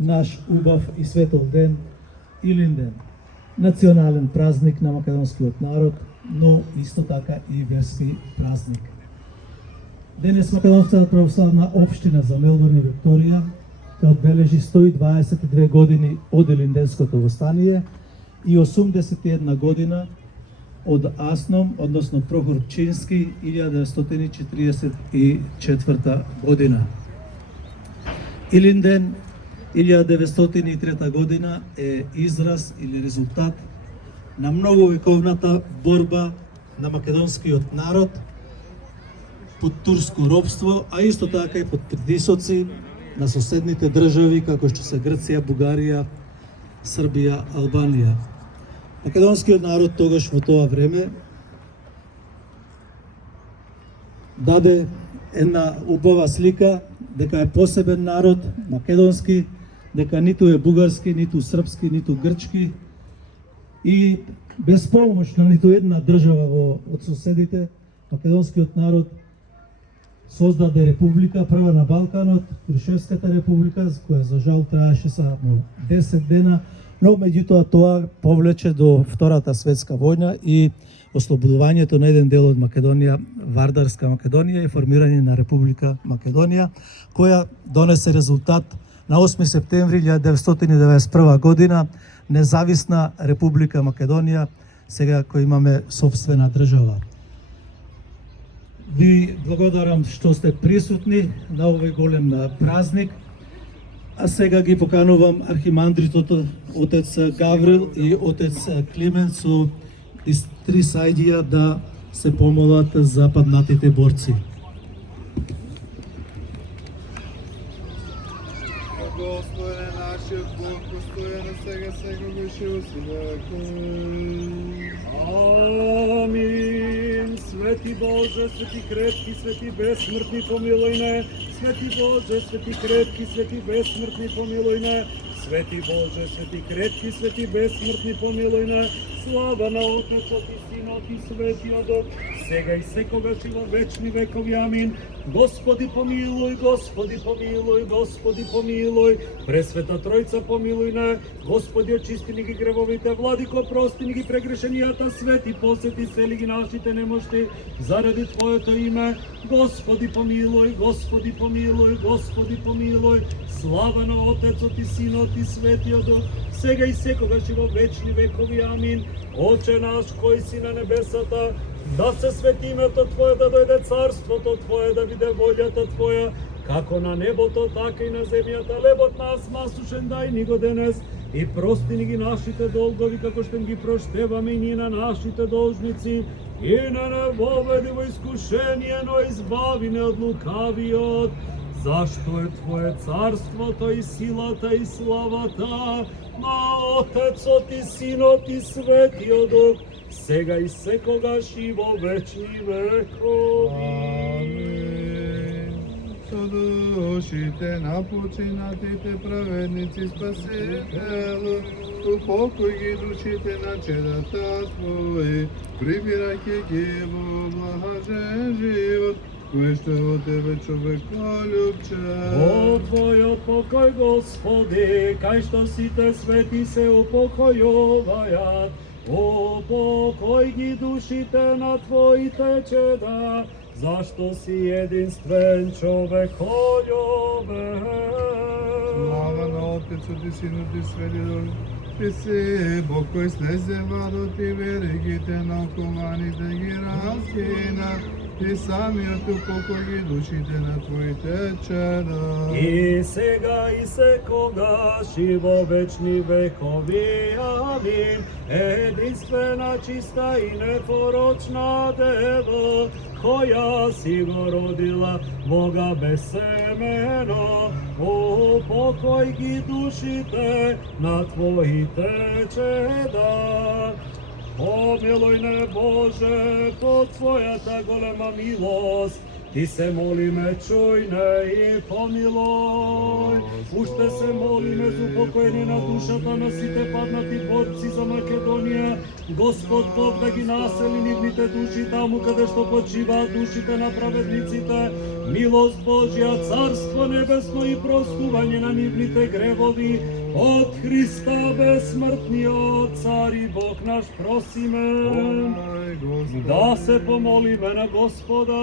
наш убав и светол ден, Илинден, национален празник на македонскиот народ, но исто така и верски празник. Денес Македонската православна општина за Мелбурн и Викторија ќе одбележи 122 години од Илинденското востание и 81 година од Асном, односно Прохор Пчински, 1944 година. Илинден 1903 година е израз или резултат на многовековната борба на македонскиот народ под турско робство, а исто така и под притисоци на соседните држави како што се Грција, Бугарија, Србија, Албанија. Македонскиот народ тогаш во тоа време даде една убава слика дека е посебен народ, македонски, дека ниту е бугарски, ниту српски, ниту грчки и без помош на ниту една држава од соседите, македонскиот народ создаде република, прва на Балканот, Крушевската република, која за жал траеше само 10 дена, но меѓутоа тоа повлече до Втората светска војна и ослободувањето на еден дел од Македонија, Вардарска Македонија и формирање на Република Македонија, која донесе резултат на 8 септември 1991 година, независна Република Македонија, сега кој имаме собствена држава. Ви благодарам што сте присутни на овој голем празник, а сега ги поканувам архимандритот отец Гаврил и отец Климент со три сајдија да се помолат за паднатите борци. Господе нашиот Бог, постојано сега секогаш и во векови. Амин. Свети Боже, свети крепки, свети безсмртни, помилуј не. Свети Боже, свети крепки, свети безсмртни, помилуј не. Свети Боже, свети крепки, свети безсмртни, помилуј не. Слава на Отецот и Синот и Светиот Дух, сега и секогаш и во вечни векови. Амин. Господи помилуј, Господи помилуј, Господи помилуј. Пресвета Тројца помилуј не. Господи очисти ни ги гревовите, Владико прости ни ги прегрешенијата, свети посети сели ги нашите немошти заради Твоето име. Господи помилуј, Господи помилуј, Господи помилуј. Слава на Отецот и Синот и Светиот Дух, сега и секогаш и во вечни векови. Амин. Оче наш кој си на небесата, да се свети името Твое, да дојде царството Твое, да биде волјата Твоја, како на небото, така и на земјата. Лебот нас насушен дај ни го денес и прости ни ги нашите долгови, како што ги проштеваме и ние на нашите должници. И не воведи во искушение, но избави не од лукавиот. Зашто е Твое царството и силата и славата на Отецот и Синот и Светиот Дух, сега и секогаш и во вечни векови. Амин. Со душите на починатите праведници Спасителу, упокој ги душите на чедата Твои, прибирајќи ги во блажен живот, кој што во Тебе човеко љубче. Во Твојот покој, Господи, кај што сите свети се упокојуваат, упокој ги душите на Твоите чеда, зашто си единствен човеколюбен. Слава на Отецот и Синот и Светиот Дух, Ти си Бог кој слезе вадот и веригите на окованите ги раскина, Ти самиот упокој ги душите на Твоите чеда. И сега и секогаш и во вечни векови. Амин. Единствена, чиста и непорочна Дева, која си го родила Бога без семено, упокој ги душите на Твоите чеда. Помилуј не, Боже, по Твојата голема милост, Ти се молиме, чуј не и помилуј. Уште се молиме за упокојение на душата на сите паднати борци за Македонија. Господ Бог да ги насели нивните души таму каде што почиваат душите на праведниците. Милост Божја, Царство Небесно и простување на нивните гревови, од Христа безсмртниот Цар и Бог наш просиме. Да се помолиме на Господа.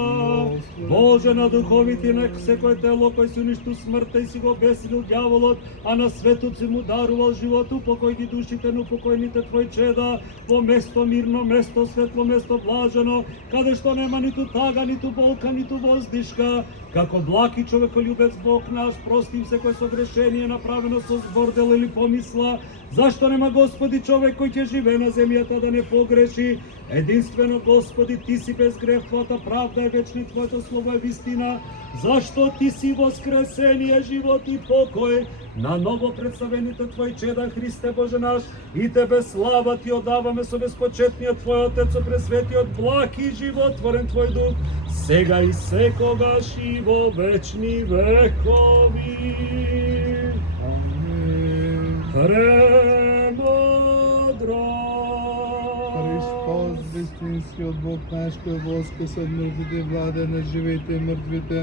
Боже, на духовите на секое тело кој си уништил смртта и си го бесилил дјаволот, а на светот си му дарувал живот, упокој ги душите на упокоените Твои чеда, во место мирно, место светло, место блажено, каде што нема ниту тага, ниту болка, ниту воздишка. Како благ и човеколюбец Бог наш, прости им секој согрешение направено со збор, дел или помисла. Зашто нема, Господи, човек кој ќе живее на земјата да не погреши? Единствено, Господи, Ти си без грев, Твојата правда е вечна и Твоето слово е вистина. Зашто Ти си воскресение, живот и покој на ново представените Твои чеда, Христе Боже наш, и Тебе слава Ти одаваме со безпочетниот Твој Отец, со пресветиот благ и животворен Твој Дух, сега и секогаш и во вечни векови. Премудро. Христос, вистинскиот Бог наш, кој воскресе од мртвите, владе на живите и мртвите,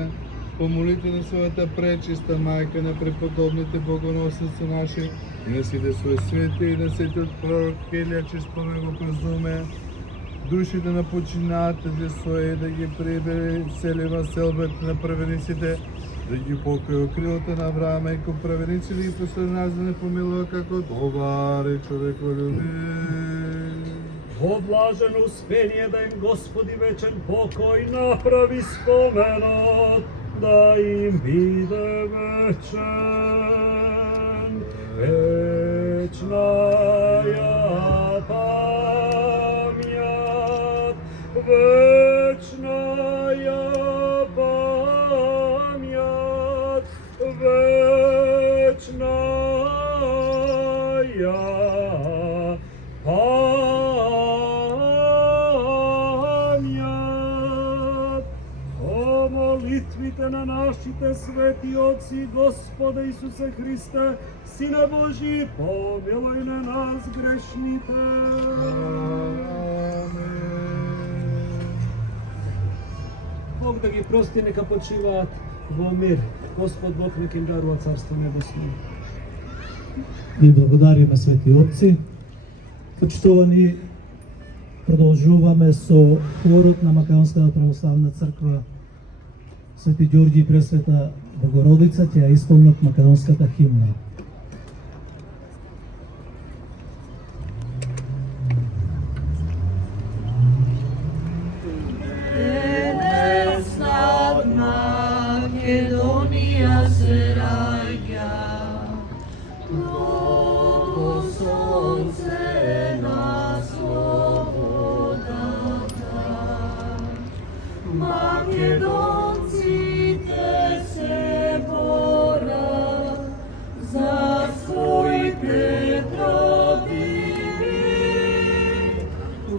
помолите на својата пречиста мајка, на преподобните богоносници наши, и на сите своји свети, и на светиот пророк Елија, чисто го презуме, душите на починателите своји да ги прибере селива селбите на праведниците, да ги покои крилата на Авраама и ко праведници да ги послед нас да не помилува како добар и човеколюбив. Во блажено успение да им Господи вечен покој направи споменот, да им биде вечен. Вечная памјат, вечная памјат, вечная памјат. О молитвите на нашите свети Отци, Господа Исусе Христе, Сине Божи, помилој на нас грешните. Бог да ги прости, нека почиваат во мир. Господ Бог нека им дарува Царство Небесно. Ви благодариме, свети Отци. Почитувани, продолжуваме со хорот на Македонската православна црква Свети Ѓорѓи и Пресвета Богородица, ќе ја исполнат македонската химна. Денес над Македонија се раѓа ново сонце на слободата. Македонците се борат за своите правдиви.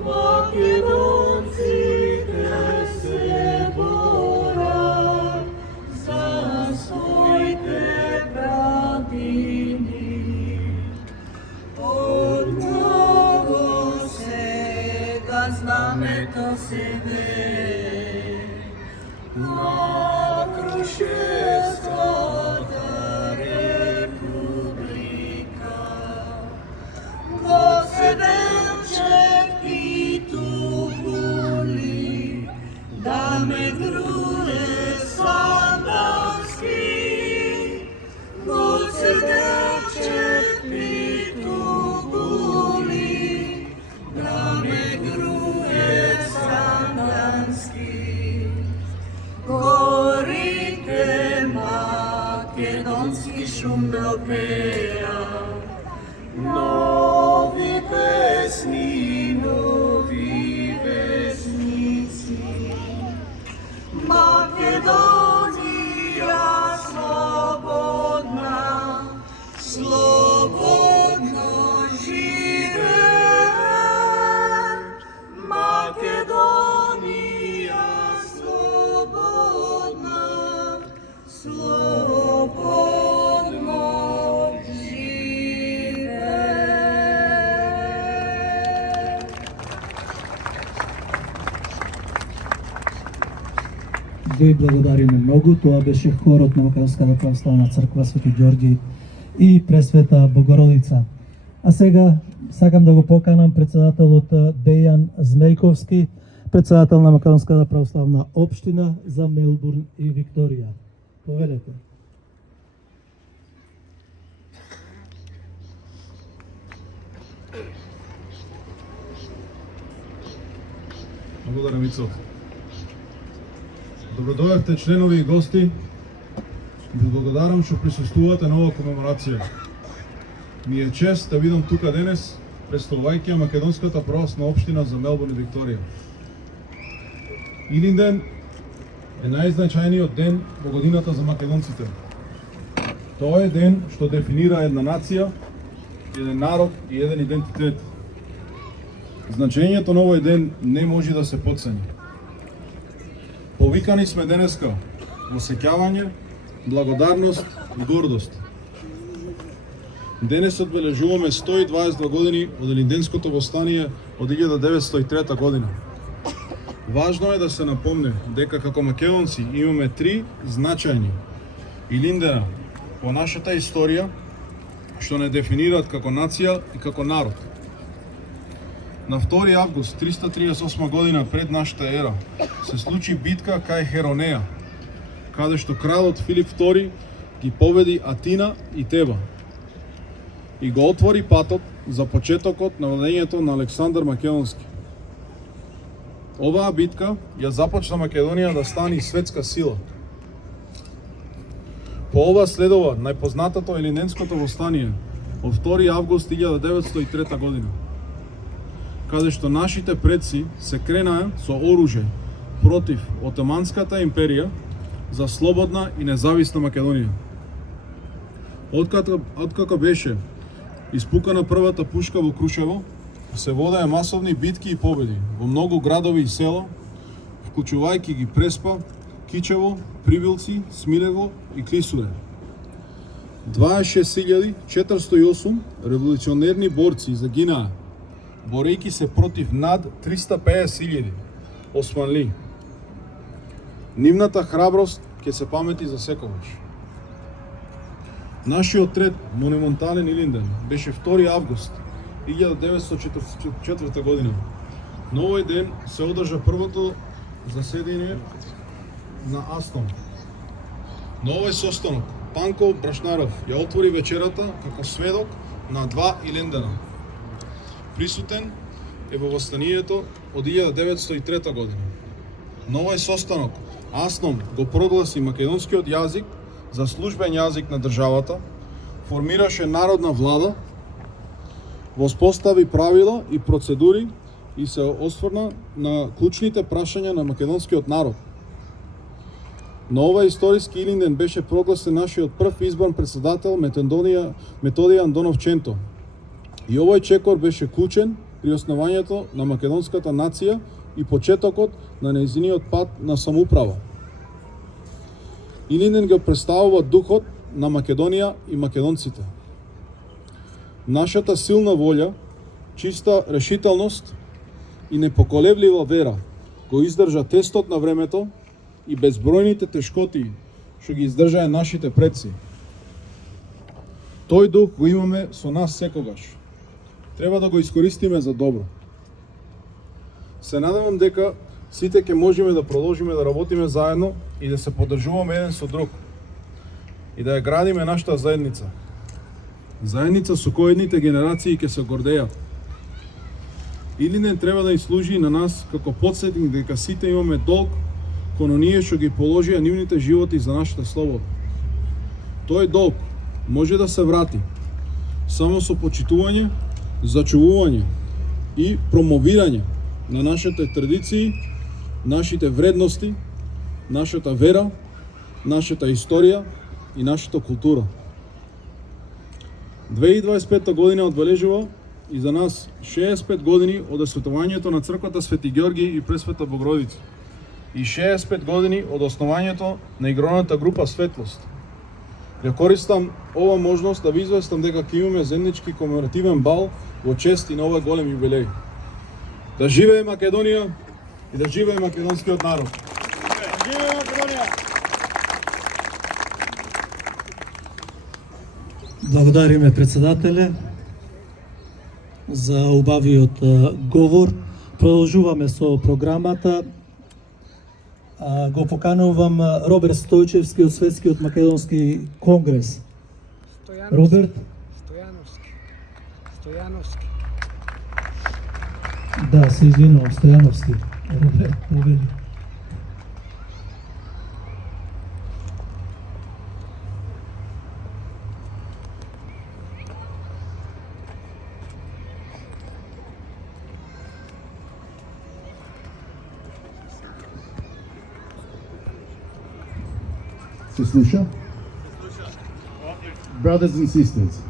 Македонците се борат за своите правдини. Отново сега знамето се вее на Крушевската република. Бог седелче и тухули, да ме груе сандански. Бог седелче и тухули, да ме груе сандански. Горите македонски шумно пеа, нови песни, нови песници. Македонија слободна, слободно живее. Македонија слободна, слободно живее. Ви благодариме многу. Тоа беше хорот на Македонската православна црква Свети Ѓорѓи и Пресвета Богородица. А сега сакам да го поканам председателот Дејан Змејковски, председател на Македонската православна општина за Мелбурн и Викторија. Повелете. Благодарам, Ицо. Добродојавте членови и гости. Ви благодарам што присуствувате на оваа комеморација. Ми е чест да видам тука денес, представувајќи Македонската православна општина за Мелбурн и Викторија. Илинден е најзначајниот ден во годината за македонците. Тоа е ден што дефинира една нација, еден народ и еден идентитет. Значењето на овој ден не може да се потцени. Повикани сме денеска во сеќавање, благодарност и гордост. Денес одбележуваме 122 години од Илинденското востание од 1903 година. Важно е да се напомне дека како македонци имаме три значајни Илиндена во нашата историја што не дефинираат како нација и како народ. На 2 август 338 година пред нашата ера се случи битка кај Херонеја, каде што кралот Филип II ги победи Атина и Теба и го отвори патот за почетокот на владењето на Александар Македонски. Оваа битка ја започна Македонија да стане светска сила. По ова следува најпознатото Илинденското востание од 2 август 1903 година, каде што нашите предци се кренаа со оружје против Отоманската империја за слободна и независна Македонија. Откако беше испукана првата пушка во Крушево, се водеа масовни битки и победи во многу градови и села, вклучувајќи ги Преспа, Кичево, Привилци, Смилево и Клисуре. 26.408 револуционерни борци загинаа, борејќи се против над 350.000 османли. Нивната храброст ќе се памети за секогаш. Нашиот ред монументален Илинден беше 2 август 1944 година. На овој ден се одржа првото заседање на АСТОМ. На овој состанок Панко Брашнаров ја отвори вечерата како сведок на 2 Илиндена. Присутен е во востанието од 1903 година. На овој состанок АСТОМ го прогласи македонскиот јазик за службен јазик на државата, формираше народна влада, воспостави правила и процедури и се осврна на клучните прашања на македонскиот народ. На овој историски Илинден беше прогласен нашиот прв избран председател Методија Андонов Ченто. И овој чекор беше клучен при основањето на македонската нација и почетокот на нејзиниот пат на самоуправа. Илинден го представува духот на Македонија и македонците. Нашата силна волја, чиста решителност и непоколеблива вера го издржа тестот на времето и безбројните тешкоти што ги издржаа нашите предци. Тој дух го имаме со нас секогаш. Треба да го искористиме за добро. Се надевам дека сите ќе можеме да продолжиме да работиме заедно и да се поддржуваме еден со друг и да ја градиме нашата заедница. Заедница со која едните генерации ќе се гордеат. Илинден треба да ни служи на нас како потсетник дека сите имаме долг кон оние што ги положија нивните животи за нашата слобода. Тој долг може да се врати само со почитување, зачувување и промовирање на нашите традиции, нашите вредности, нашата вера, нашата историја и нашата култура. 2025 година одбележува и за нас 65 години од осветувањето на црквата Свети Ѓорѓи и Пресвета Богородица и 65 години од основањето на игроната група Светлост. Ја користам ова можност да ви известам дека ќе имаме заеднички комеморативен бал во чест и на овој голем јубилеј. Да живее Македонија и да живее македонскиот народ! Живее Македонија! Благодариме председателе за убавиот говор. Продолжуваме со програмата. Го поканувам Роберт Стојчевски од Светскиот македонски конгрес. Роберт? Стојановски. Да, се извинувам, Стојановски. Роберт, повели. Se sluša? Brothers and sisters,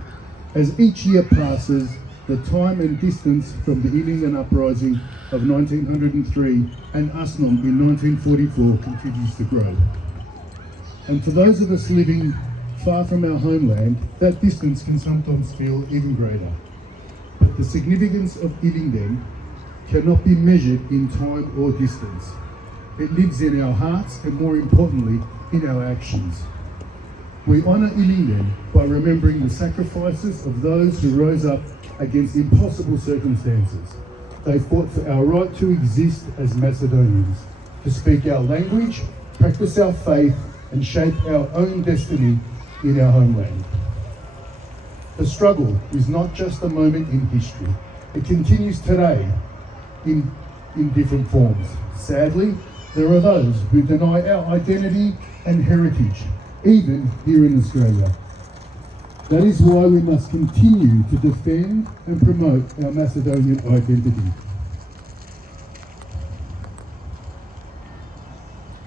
as each year passes, the time and distance from the Ilinden uprising of 1903 and Usnom in 1944 continues to grow. And for those of us living far from our homeland, that distance can sometimes feel even greater. But the significance of Ilinden cannot be measured in time or distance. It lives in our hearts and, more importantly, in our actions. We honour Ilinden by remembering the sacrifices of those who rose up against impossible circumstances. They fought for our right to exist as Macedonians, to speak our language, practice our faith, and shape our own destiny in our homeland. The struggle is not just a moment in history. It continues today in different forms. Sadly, there are those who deny our identity and heritage, even here in Australia. That is why we must continue to defend and promote our Macedonian identity.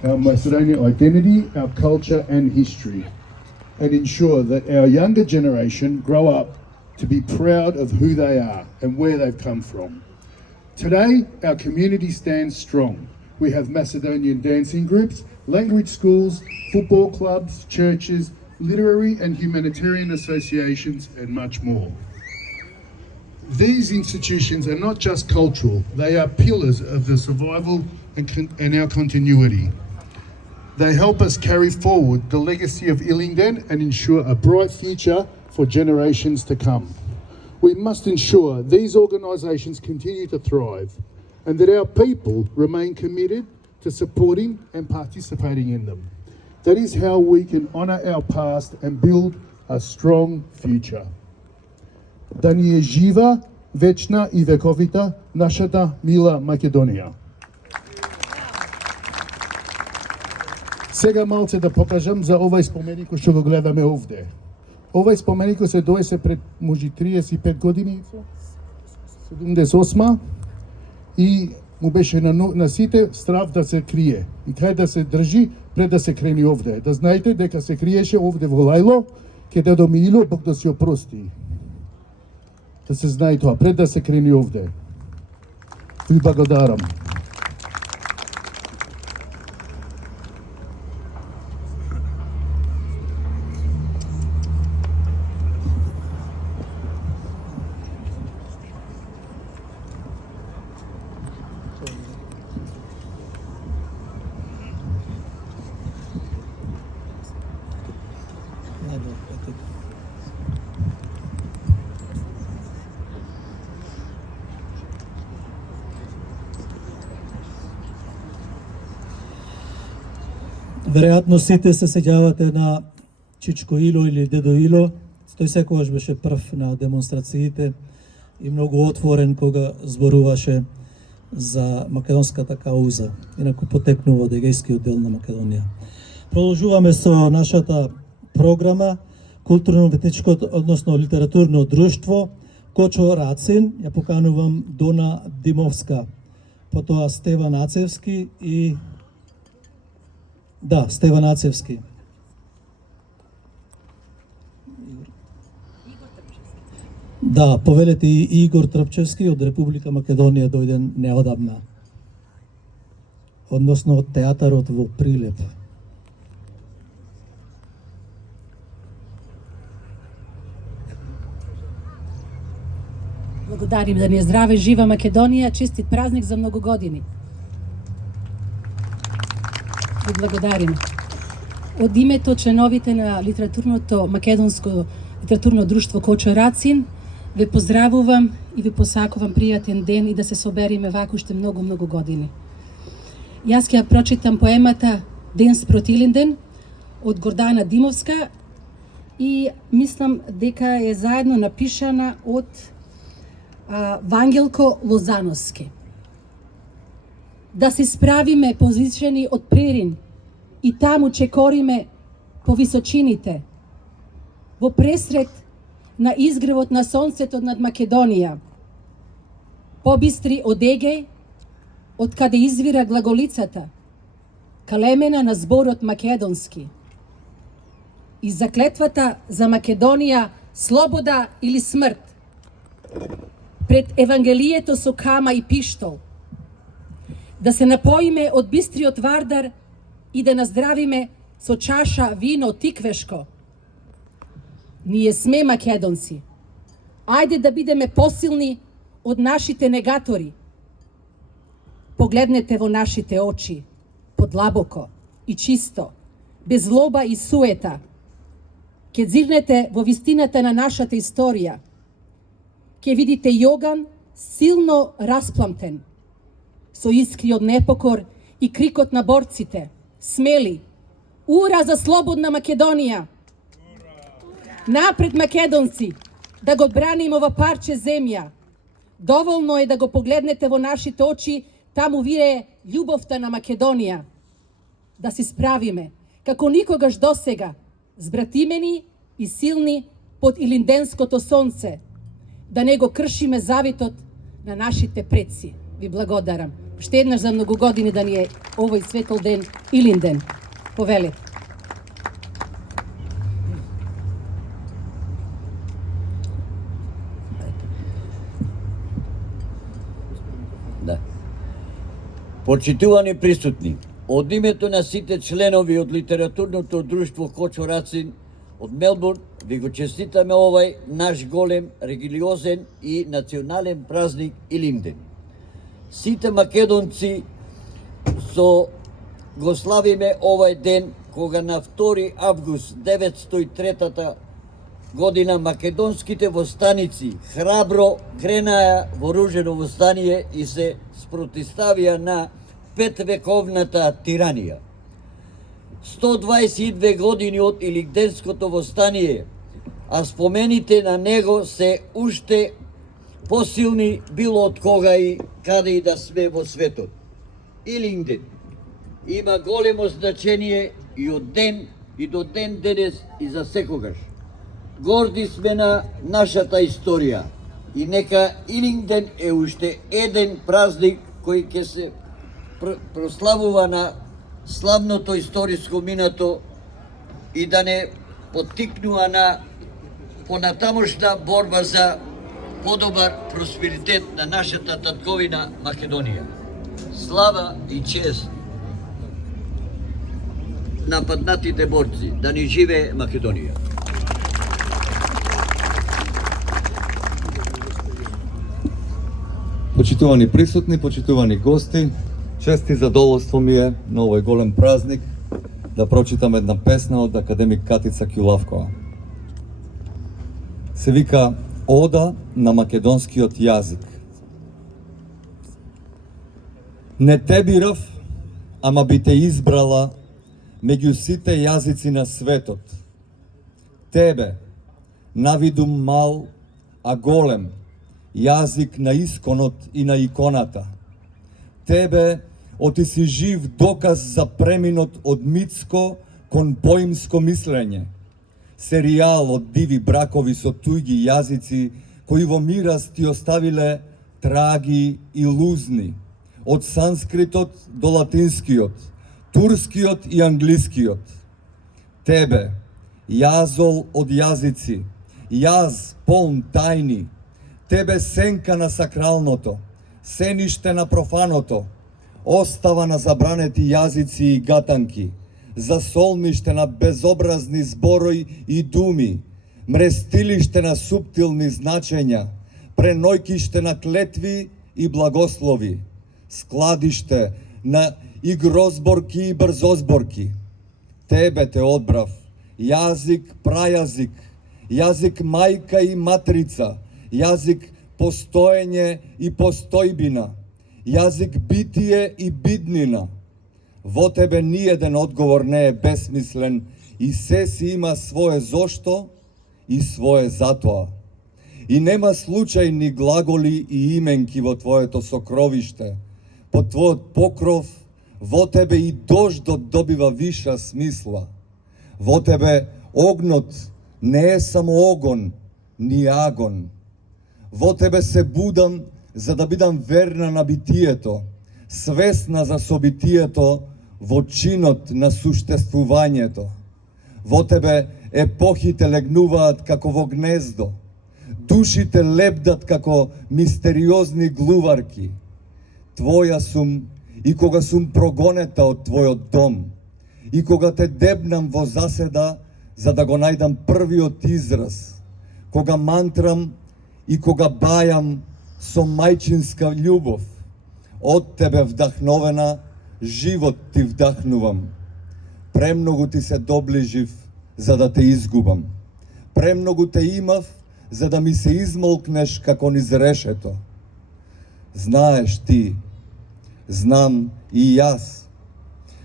Our Macedonian identity, our culture and history, and ensure that our younger generation grow up to be proud of who they are and where they've come from. Today, our community stands strong. We have Macedonian dancing groups, language schools, football clubs, churches, literary and humanitarian associations, and much more. These institutions are not just cultural, they are pillars of the survival and our continuity. They help us carry forward the legacy of Ilinden and ensure a bright future for generations to come. We must ensure these organisations continue to thrive and that our people remain committed to supporting and participating in them. That is how we can honour our past and build a strong future. Да ни е жива, вечна и вековита нашата мила Македонија. Сега малце да покажам за овај споменик што го гледаме овде. Овај споменик се доесе пред можи 35 години, 78 и му беше на сите страв да се крие и кај да се држи пред да се крени овде. Да знаете дека се криеше овде во Лајло, ке дедо Мило Бог да си опрости. Да се знае тоа пред да се крени овде. Ви благодарам. Веројатно сите се сеќавате на Чичко Ило или Дедо Ило. Тој секогаш беше прв на демонстрациите и многу отворен кога зборуваше за македонската кауза, инаку потекнува од егејскиот дел на Македонија. Продолжуваме со нашата програма културно-ветничко, односно литературно друштво Кочо Рацин. Ја поканувам Дона Димовска, потоа Стеван Ацевски и Стеван Ацевски. Повелете и Игор Трпчевски од Република Македонија дојден неодамна. Односно од театарот во Прилеп. Благодарим, да ни е здраве, жива Македонија, честит празник за многу години. Ви благодарим. Од името членовите на литературното македонско литературно друштво Кочо Рацин. Ве поздравувам и ве посакувам пријатен ден и да се собериме вако уште многу години. Јас ќе ја прочитам поемата Ден спрот Илинден од Гордана Димовска и мислам дека е заедно напишана од Вангелко Лозановски. Да се справиме позичени од Прерин и таму чекориме по височините, во пресред на изгревот на сонцето над Македонија, побистри од Егеј, од каде извира глаголицата, калемена на зборот македонски. И заклетвата за Македонија слобода или смрт, пред Евангелието со кама и пиштол, да се напоиме од бистриот Вардар и да наздравиме со чаша вино тиквешко. Ние сме македонци. Ајде да бидеме посилни од нашите негатори. Погледнете во нашите очи, подлабоко и чисто, без злоба и суета. Ке зирнете во вистината на нашата историја. Ке видите Јоган силно распламтен, со искри од непокор и крикот на борците, смели, ура за слободна Македонија! Напред македонци, да го бранимо ова парче земја. Доволно е да го погледнете во нашите очи, таму вирее љубовта на Македонија. Да се справиме, како никогаш досега, збратимени и силни под илинденското сонце. Да не го кршиме завитот на нашите предци. Ви благодарам. Уште еднаш за многу години да ни е овој светол ден Илинден. Повелете. Да. Почитувани присутни, од името на сите членови од литературното друштво Кочо Рацин од Мелбурн ви го честитаме овај наш голем религиозен и национален празник Илинден. Сите македонци го славиме овај ден кога на 2 август 903 година македонските востаници храбро кренаа вооружено востание и се спротивставија на 5-вековната тиранија. 122 години од Илинденското востание, а спомените на него се уште посилни било од кога и каде и да сме во светот. Илинден има големо значение и од ден и до ден денес и за секогаш. Горди сме на нашата историја и нека Илинден е уште еден празник кој ќе се прославува на славното историско минато и да не поттикнува на понатамошна борба за подобар просперитет на нашата татковина Македонија. Слава и чест на паднатите борци, да ни живее Македонија. Почитувани присутни, почитувани гости, чест и задоволство ми е на овој голем празник да прочитам една песна од академик Катица Кјулавкова. Се вика Ода на македонскиот јазик. Не те бирав, ама би те избрала меѓу сите јазици на светот. Тебе, навидум мал, а голем, јазик на исконот и на иконата. Тебе, оти си жив доказ за преминот од митско кон поимско мислење. Серијал од диви бракови со туѓи јазици, кои во мирас ти оставиле траги и лузни. Од санскритот до латинскиот, турскиот и англискиот. Тебе, јазол од јазици, јаз полн тајни. Тебе сенка на сакралното, сениште на профаното, остава на забранети јазици и гатанки, засолниште на безобразни зборои и думи, мрестилиште на суптилни значења, пренојкиште на клетви и благослови, складиште на игрозборки и брзозборки. Тебе те одбрав, јазик, прајазик, Јазик мајка и матрица, јазик постоење и постојбина, јазик битие и биднина. Во тебе ниеден одговор не е безсмислен и се си има свое зошто и свое затоа. И нема случајни глаголи и именки во твоето сокровиште. Под твојот покров, во тебе и дождот добива виша смисла. Во тебе огнот не е само огон, ни агон. Во тебе се будам за да бидам верна на битието, свесна за собитието во чинот на суштествувањето. Во тебе епохите легнуваат како во гнездо, душите лебдат како мистериозни глуварки. Твоја сум и кога сум прогонета од твојот дом, и кога те дебнам во заседа за да го најдам првиот израз, кога мантрам и кога бајам со мајчинска љубов, од тебе вдахновена, живот ти вдахнувам. Премногу ти се доближив за да те изгубам. Премногу те имав за да ми се измолкнеш како низ решето. Знаеш ти, знам и јас.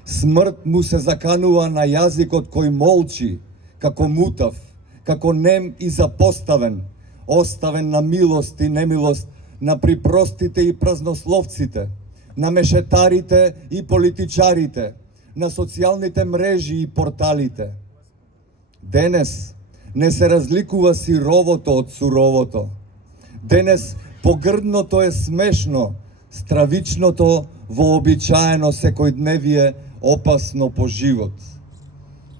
Смрт му се заканува на јазикот кој молчи, како мутав, како нем и запоставен, оставен на милост и немилост на припростите и празнословците, на мешетарите и политичарите, на социјалните мрежи и порталите. Денес не се разликува сировото од суровото. Денес погрдното е смешно, стравичното вообичаено секојдневие опасно по живот.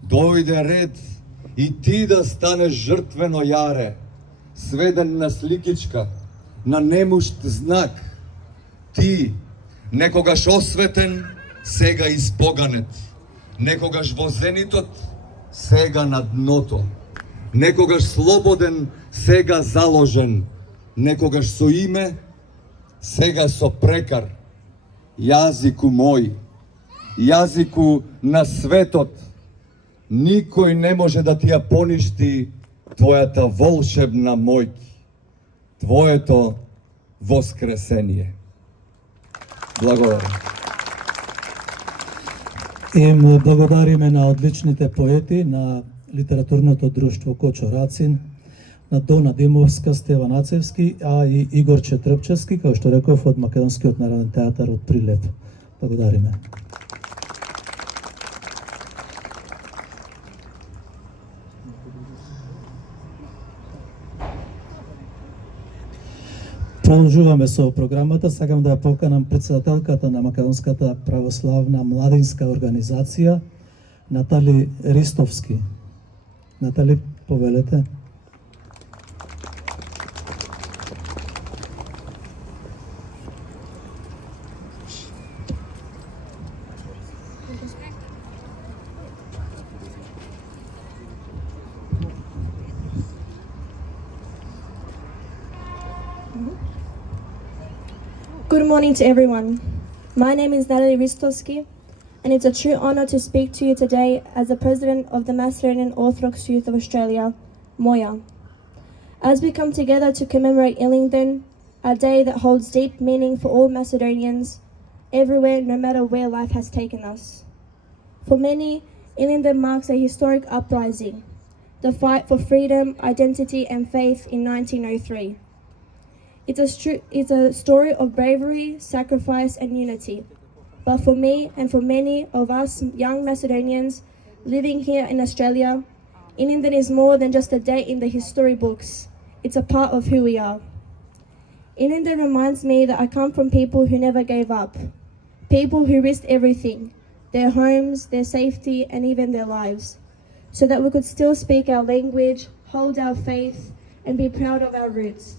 Дојде ред и ти да станеш жртвено јаре, сведен на сликичка, на немушт знак. Ти, некогаш осветен, сега испоганет, некогаш во зенитот, сега на дното, некогаш слободен, сега заложен, некогаш со име, сега со прекар. Јазику мој, јазику на светот, никој не може да ти ја поништи твојата волшебна моќ, твоето воскресение. Благодарам. Им благодариме на одличните поети, на литературното друштво Кочо Рацин, на Дона Димовска, Стеван Ацевски, а и Игорче Трпчевски, како што реков, од Македонскиот народен театар од Прилеп. Благодариме. Продолжуваме со програмата. Сакам да ја поканам председателката на Македонската православна младинска организација, Натали Ристовски. Натали, повелете. Good morning to everyone. My name is Natalie Ristovski, and it's a true honour to speak to you today as the President of the Macedonian Orthodox Youth of Australia, Moya. As we come together to commemorate Illingdon, a day that holds deep meaning for all Macedonians, everywhere, no matter where life has taken us. For many, Illingdon marks a historic uprising, the fight for freedom, identity and faith in 1903. It's a story of bravery, sacrifice and unity. But for me and for many of us young Macedonians living here in Australia, Illingdon is more than just a date in the history books. It's a part of who we are. Illingdon reminds me that I come from people who never gave up. People who risked everything, their homes, their safety and even their lives, so that we could still speak our language, hold our faith and be proud of our roots.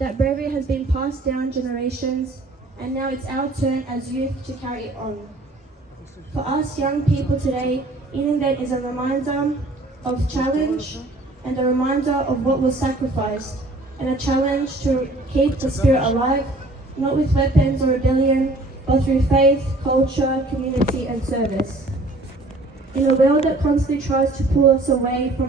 That bravery has been passed down generations, and now it's our turn as youth to carry it on. For us young people today, Illingdon is a reminder of challenge and a reminder of what was sacrificed, and a challenge to keep the spirit alive, not with weapons or rebellion, but through faith, culture, community and service. In a world that constantly tries to pull us away from